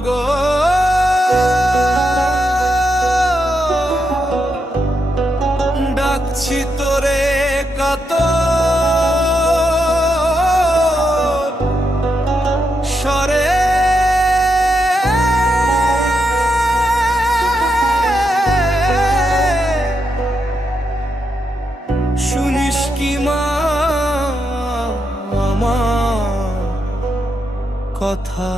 মাগো ডাকছি তোরে কত স্বরে শুনিস কি মা আমার কথা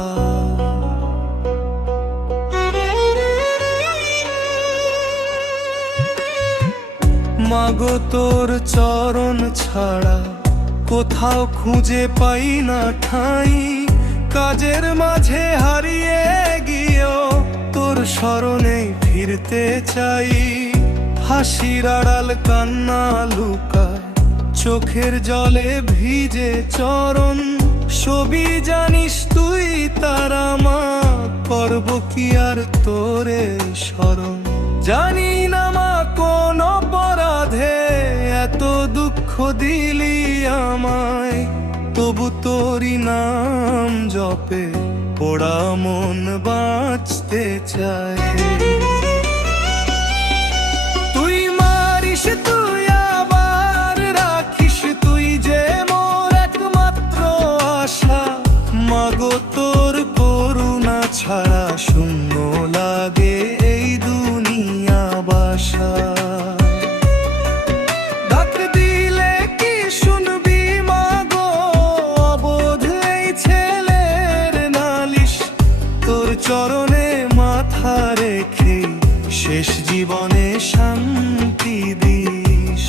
মাগো তোর চরণ ছাড়া কোথাও খুঁজে পাই না ঠাঁই কাজের মাঝে হারিয়ে গিয়েও তোর স্মরণে ফিরতে চাই হাসির আড়াল কান্না লুকায় চোখের জলে ভিজে চরণ সবই জানিস তুই তারা মা করব কি আর তোরে স্মরণ জানি না মা কোন অপরাধে এত দুঃখ দিলি আমায় তবু তোরই নাম জপে পোড়া মন বাঁচতে চায় তুই মারিস তুই আবার রাখিস তুই যে মোর একমাত্র আশা মাগো তোর করুণা ছাড়া শূন্য লাগে এই দুনিয়া বাসা ডাক দিলে কি শুনবি মাগো অবোধ এই ছেলের নালিশ তোর চরণে মাথা রেখে শেষ জীবনে শান্তি দিস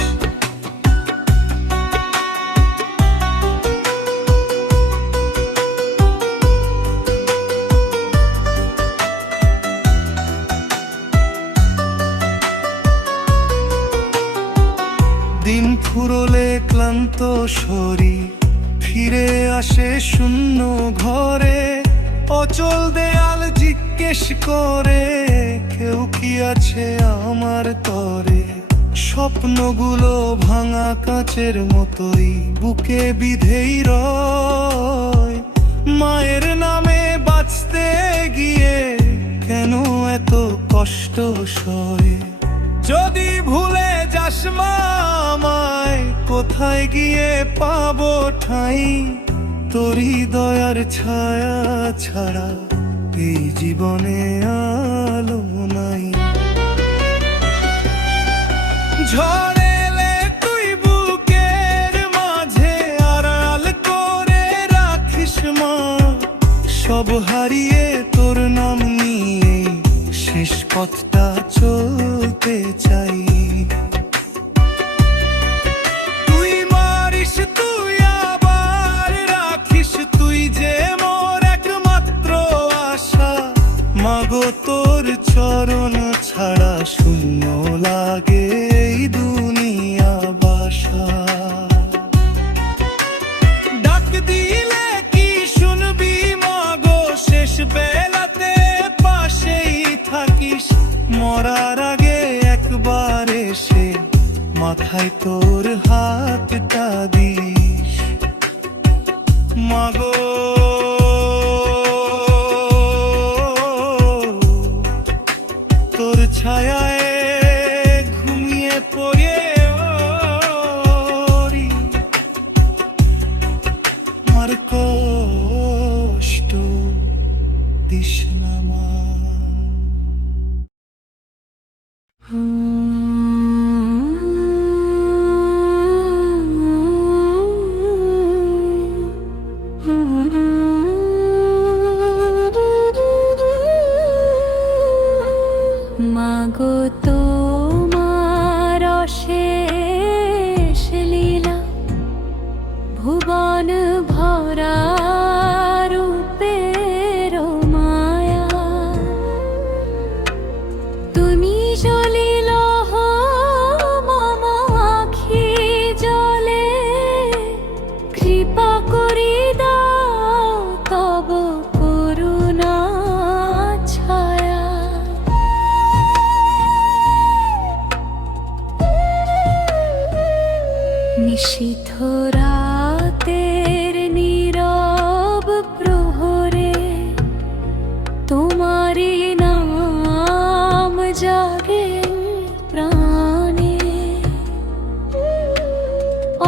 দিন ফুরলে ক্লান্ত শরীর ফিরে আসে শূন্য ঘরে অচল দেয়াল জিজ্ঞেস করে কেউ কি আছে আমার তরে স্বপ্নগুলো ভাঙা কাচের মতোই বুকে বিধেই রয় মায়ের নামে বাঁচতে গিয়ে কেন এত কষ্ট সয় যদি ভুলে যাস মা আমায় কোথায় গিয়ে পাবো ঠাঁই তোরই দয়ার ছায়া ছাড়া এই জীবনে আলো নাই ঝড় এলে তুই বুকের মাঝে আড়াল করে রাখিস মা সব হারিয়ে তোর নাম নিয়ে শেষ পথটা চলতে চাই তুই মারিস তুই আবার রাখিস তুই যে মোর একমাত্র আশা মাগো তোর চরণ ছাড়া শূন্য লাগে এই দুনিয়া বাসা ডাক দিলে কি শুনবি মাগো শেষ বেলাতে পাশেই থাকিস মরার আগে একবার এসে মাথায় তোর হাতটা দিস মাগো তোর ছায়ায় ঘুমিয়ে পড়ে ওরি আমার কষ্ট দিস না মা মাগো তোমার অশেষ লীলা ভুবন ভরা রূপের মায়া জাগে প্রাণে,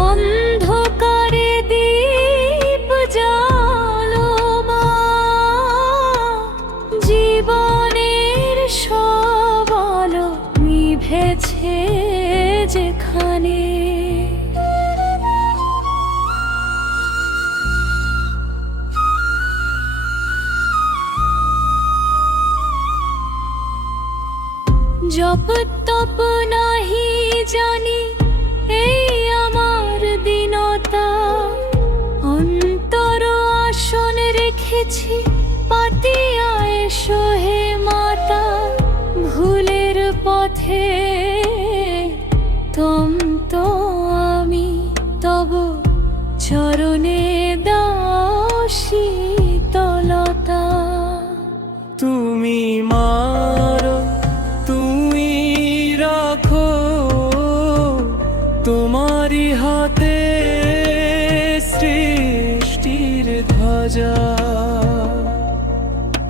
অন্ধকারে দীপ জ্বালো মা, জীবনের সব আলো নিভেছে যেখানে। জপ তপ নাহি জানি এই আমার দীনতা, অন্তর আসন রেখেছি পাতিয়া এসো হে মাতা। ভুলের পথে তপ্ত আমি, তব চরণে দাও শীতলতা। তুমি মারো, তুমি রাখো, তোমারই হাতে সৃষ্টির ধ্বজা।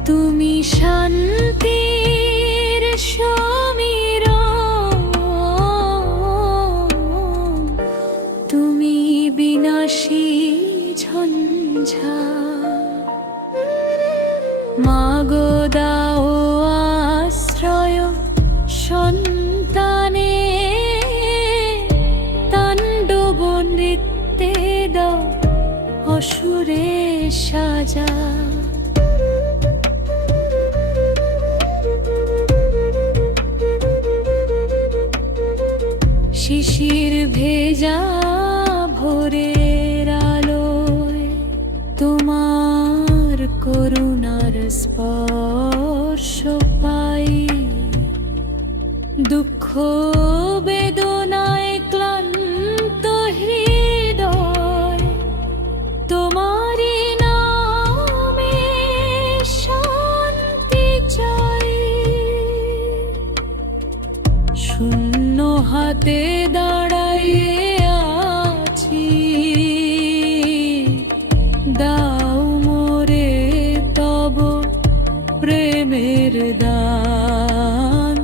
তুমি শান্তির সমীরণ, তুমি বিনাশী ঝঞ্ঝা। মাগো দাও আশ্রয় সন্তানে, তাণ্ডব নৃত্যে দাও অসুরে সাজা। শিশির ভেজা ভোরের আলোয় তোমার করুণার স্পর্শ পাই। দুঃখ বেদনায় ক্লান্ত হৃদয় তোমারি নামে শান্তি চাই। শূন্য হাতে দাঁড়াইয়ে আছি, দাও মোরে তব প্রেমের দান।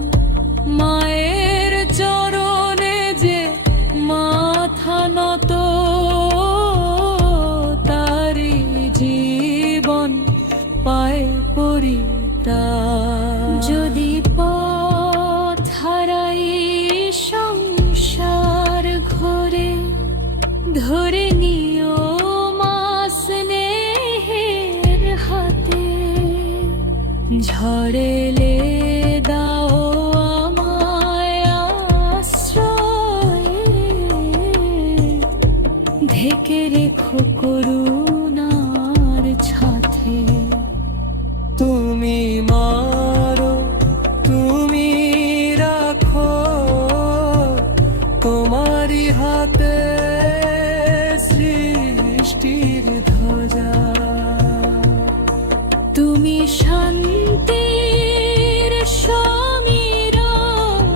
মায়ের চরণে যে মাথা নত, তারি জীবন পায় পরিত্রাণ। যদি পথ হারাই সংসার ঘরে, ধরে নিও মা স্নেহের হাতে। ঝড়েলে দাও আমায় আশ্রয়, ঢেকে রেখো করুণার ছাথে। তুমি মারো, তুমি রাখো, তোমারই হাতে সৃষ্টির ধ্বজা। তুমি শান্তির সমীরণ,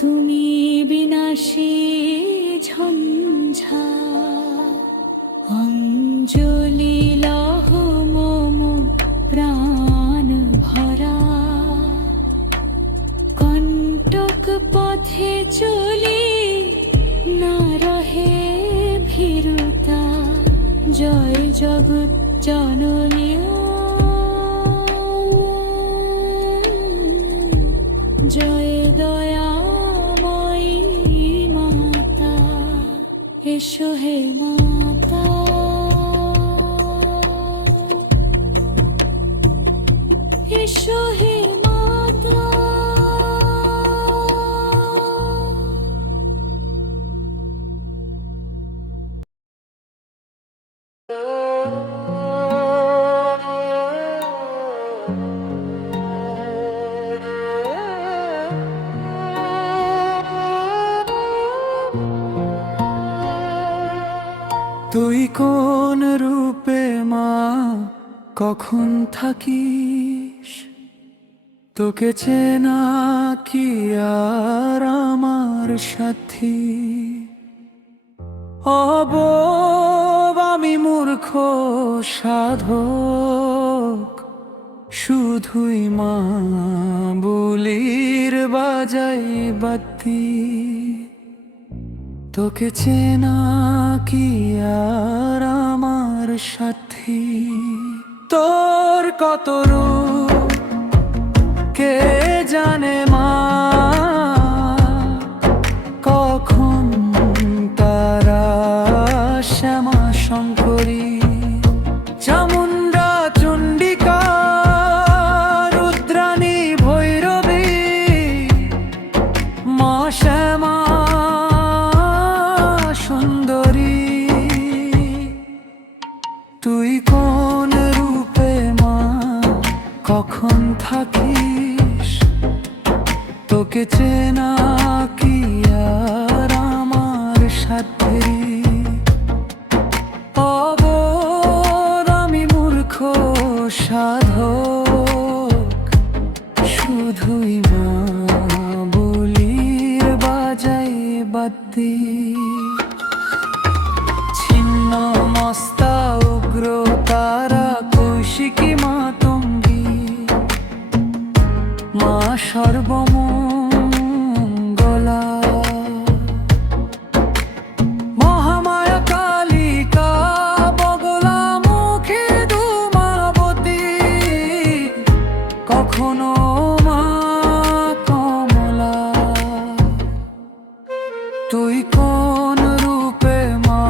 তুমি বিনাশী ঝঞ্ঝা। অঞ্জলি লহ মম প্রাণ ভরা, কণ্টক পথে চলি না রহে ভীরুতা। জয় জগৎ জননী, জয় দয়াময়ী মাতা। এসো হে মাতা, এসো হে মাতা। তুই কোন রূপে মা, কখন থাকিস, তোকে চেনা কি আর আমার সাথী। অবোধ আমি মূর্খ সাধক, শুধুই মা বুলির বাজাই বাতি, তোকে চেনা কি আর আমার সাথী। তোর কত রূপ কে জানে মা, কখন তারা শ্যামা শঙ্করী, চামুন্ডা চণ্ডিকা, রুদ্রাণী ভৈরবী, মা শ্যামা সুন্দরী। তুই কোন রূপে মা, কখন থাকিস, তোকে চেনা কি আর আমার সাথে। অবোধ আমি মূর্খ সাধক, শুধুই মা বলির বাজাই বাতি। ছিন্ন মস্তা উগ্র তারা কৌশিকী মাতঙ্গী, মা সর্বমঙ্গলা। মহামায়া কালিকা বগলা মুখে ধূমাবতী, কখনো মা কমলা। তুই কোন রূপে মা,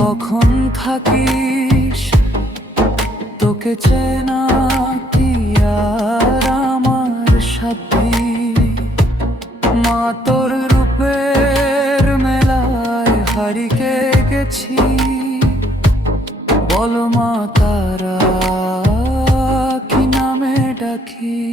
কখন থাকিস, তোকে চেনা কি আর আমার সাথী। মা তোর রূপের মেলায় হারিয়ে গেছি, বল মা তারা কি নামে ডাকি।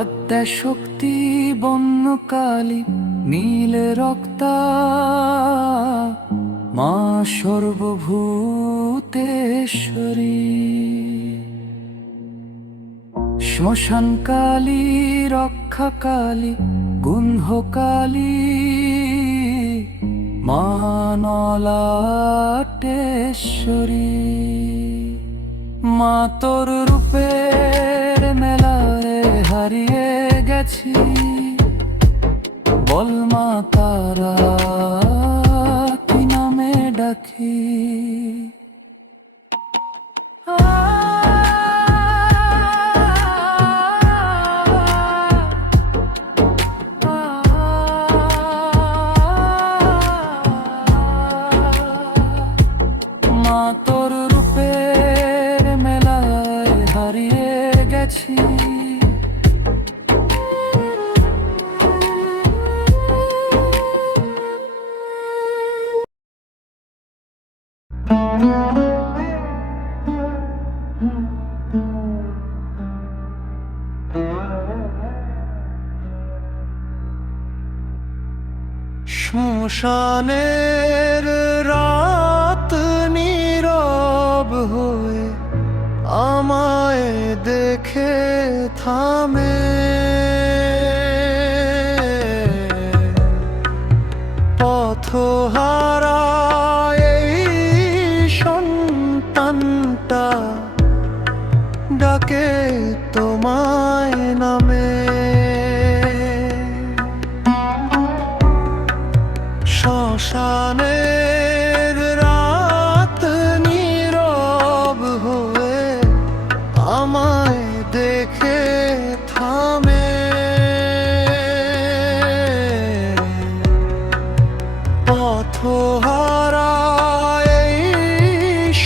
আদ্যা শক্তি বন্যকালী নীল রক্তা, মা সর্বভূতেশ্বরী। শ্মশানকালী রক্ষাকালী গুহ্যকালী, মা নলাটেশ্বরী। মা তোর রূপের মেলায় হারিয়ে গেছি, বল মা তারা কি নামে ডাকি। মা তোর রূপের মেলায় হারিয়ে গেছি, শ্মশানের রাত নীরব হয়ে আমায় দেখে থামে, পথহারা এই সন্তানটা ডাকে তোমায় নামে। শ্মশানের রাত নীরব হয়ে আমায় দেখে থামে, পথহারা এই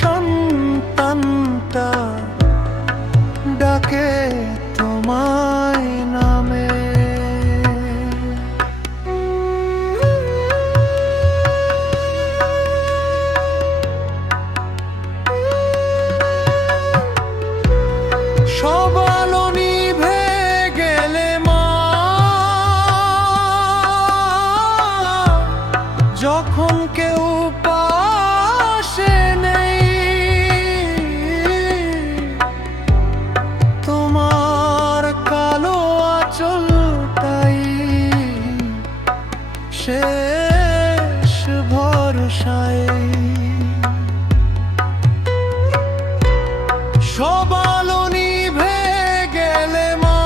সন্তানটা ডাকে তোমায় নামে। কেউ পাশে নেই, তোমার কালো আঁচলটাই শেষ ভরসায়। সব আলো নিভে গেলে মা,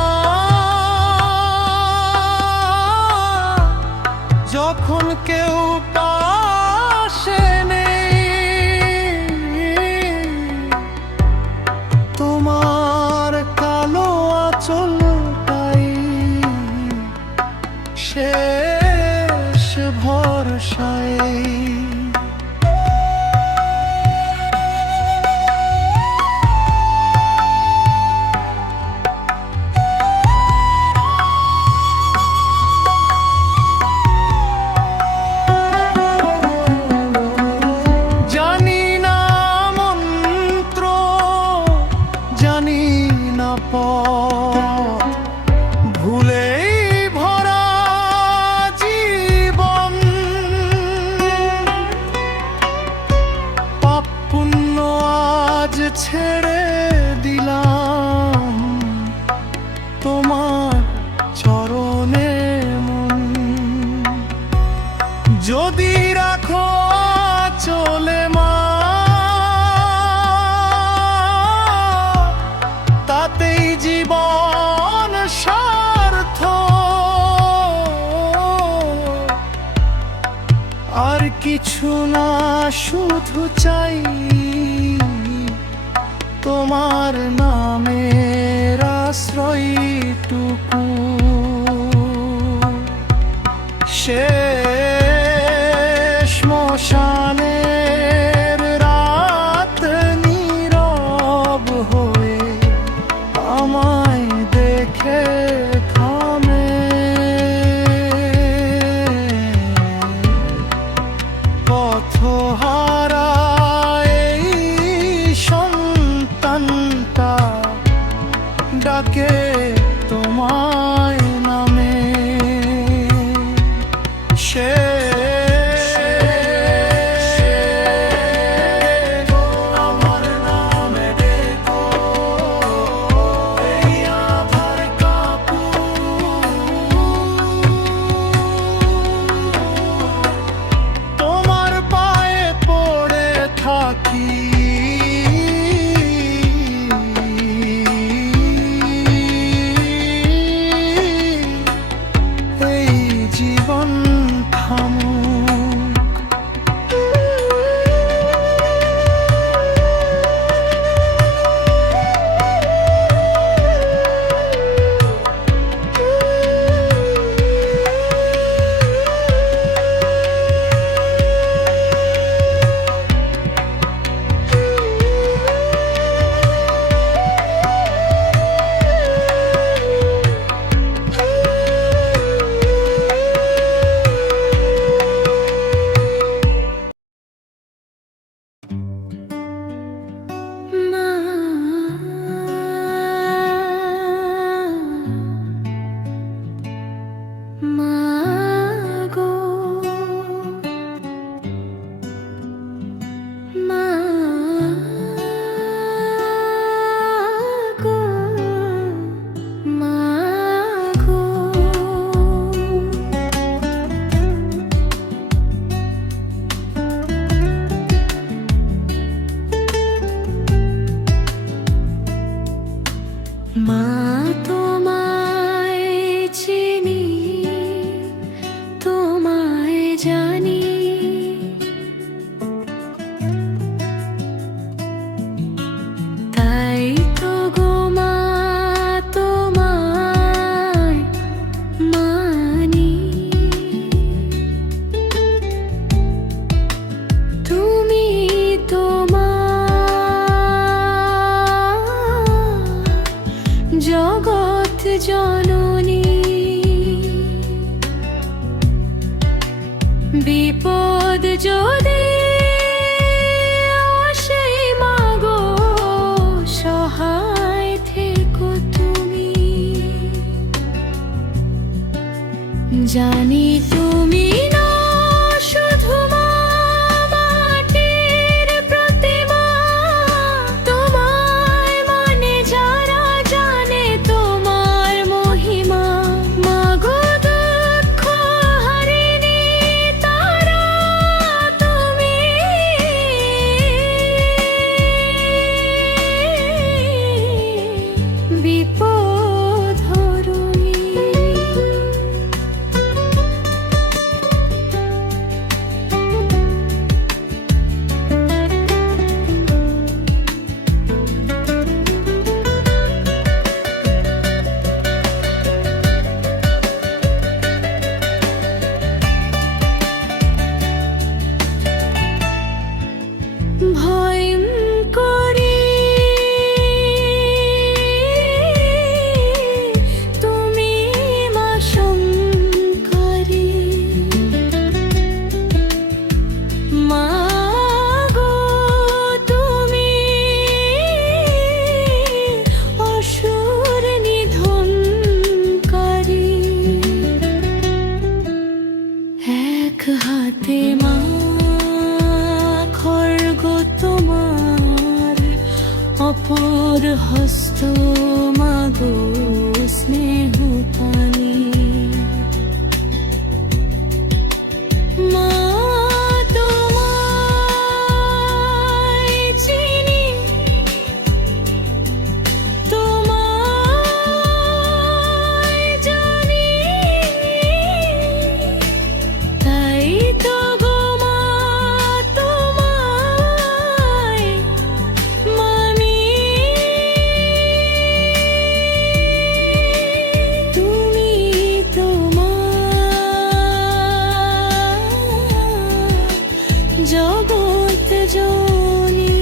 যখন কেউ পাশে নেই, তোমার কালো আঁচলটাই শেষ ভরসায়। জানি না মন্ত্র, জানি না পথ, ভুলেই ভরা জীবন। পাপ পুণ্য আজ ছেড়ে দিলাম তোমার চরণে মন। যদি রাখো চলে মা, তাতেই জীবন সার্থক। আর কিছু না, শুধু চাই তোমার নামের আশ্রয়টুকু। শেষ মশানের রাত নীরব হয়ে আমায় দেখে থামে। পথহারা এই সন্তানটা ডাকে তোমায় নামে। আমার নামে ডেকো, এই আঁধার কাপুর। তোমার পায়ে পড়ে থাকি, এই জীবন থামুক। মা, মা গো, মা গো, মা গো। মা তোমায় চিনি, তোমায় জানি, তাই তো গো মা তোমায় মানি। তুমি তোমার জগৎ জননী, বিপদ যদি আসে মা গো, সহায় থেকো তুমি। জানি তুমি না শুধু মা, অপর হস্ত মাগো স্নেহ পানি মা তোমায় চিনি তোমায় জানি তাই তো গো মা তোমায় মানি তুমি তোমার জগৎ জননী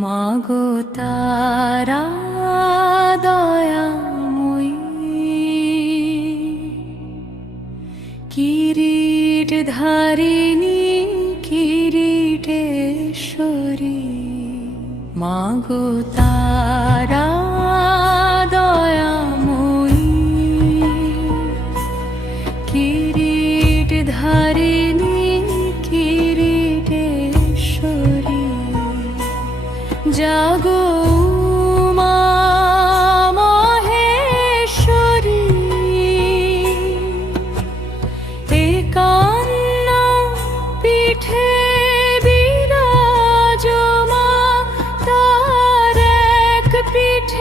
মাগো তারা দয়াময়ী কিরীট ধারিণী কিরীটেশ্বরী মাগো তারা দয়াময়ী কিরীট ধারিণী কিরীটেশ্বরী জাগো মা মহেশ্বরী এ কান্না পিঠে বিরাজমা তার এক পিঠে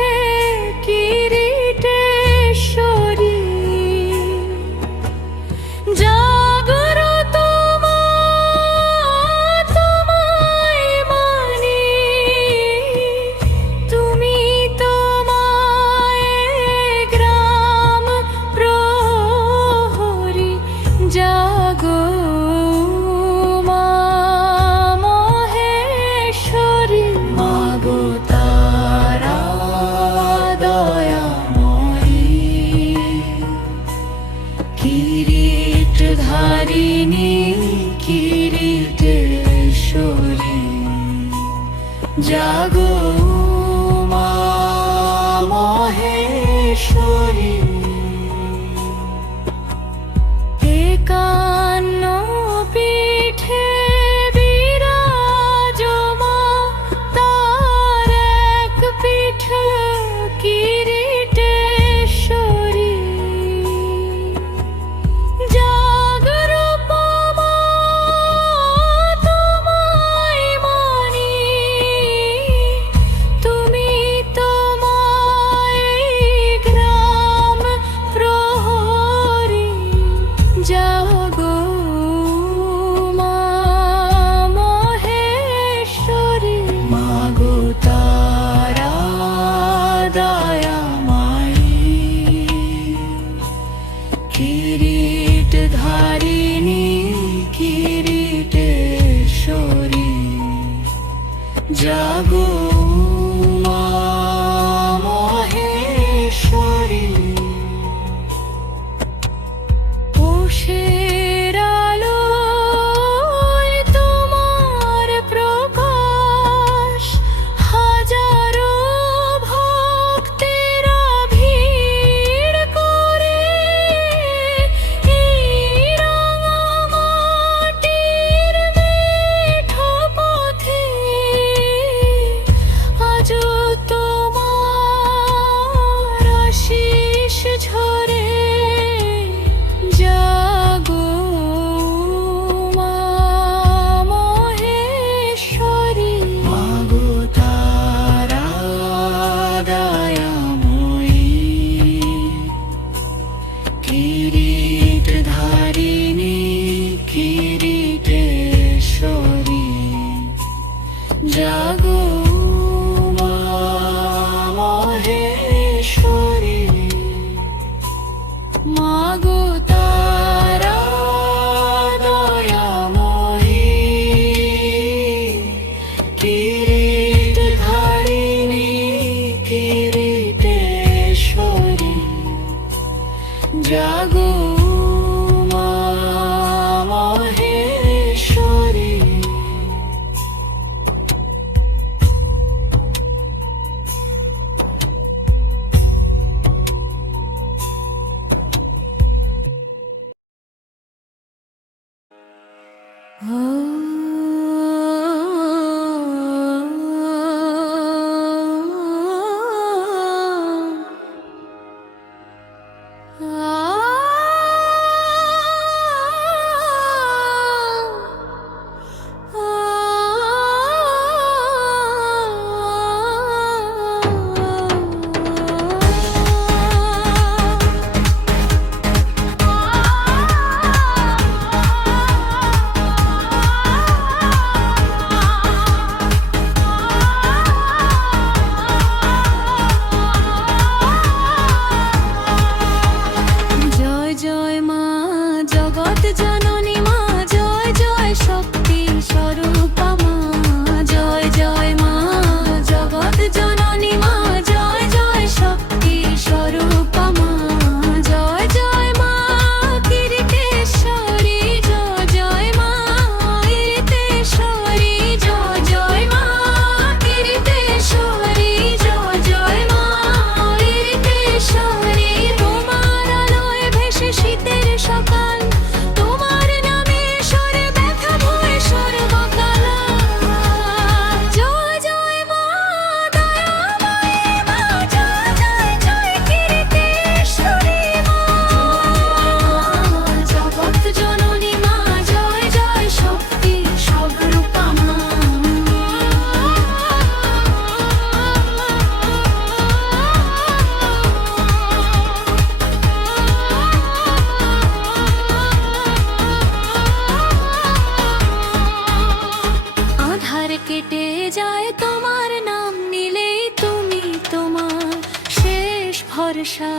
জয় জয় মা জগৎ জননী মা, জয় জয় শক্তি স্বরূপা মা, জয় জয় মা জগৎ জননী মা, জয় জয় শক্তি স্বরূপা মা, জয় জয় মা কীর্তেশ্বরী, জয় জয় মা কীর্তেশ্বরী, জয় জয় মা কীর্তেশ্বরী, জয় জয় মা কীর্তেশ্বরী। তোমার আলোয় ভেসে শীতের সকাল, তোমার নামে সরে ব্যথা ভয় সর্বকাল। জয় জয় মা দয়াময়ী মা, জয় জয় জয় কীর্তেশ্বরী মা, জগৎ জননী মা, জয় জয় শক্তি স্বরূপা মা। আধার কেটে যায় তোমার নাম নিলেই, তুমি তোমার শেষ ভরসা।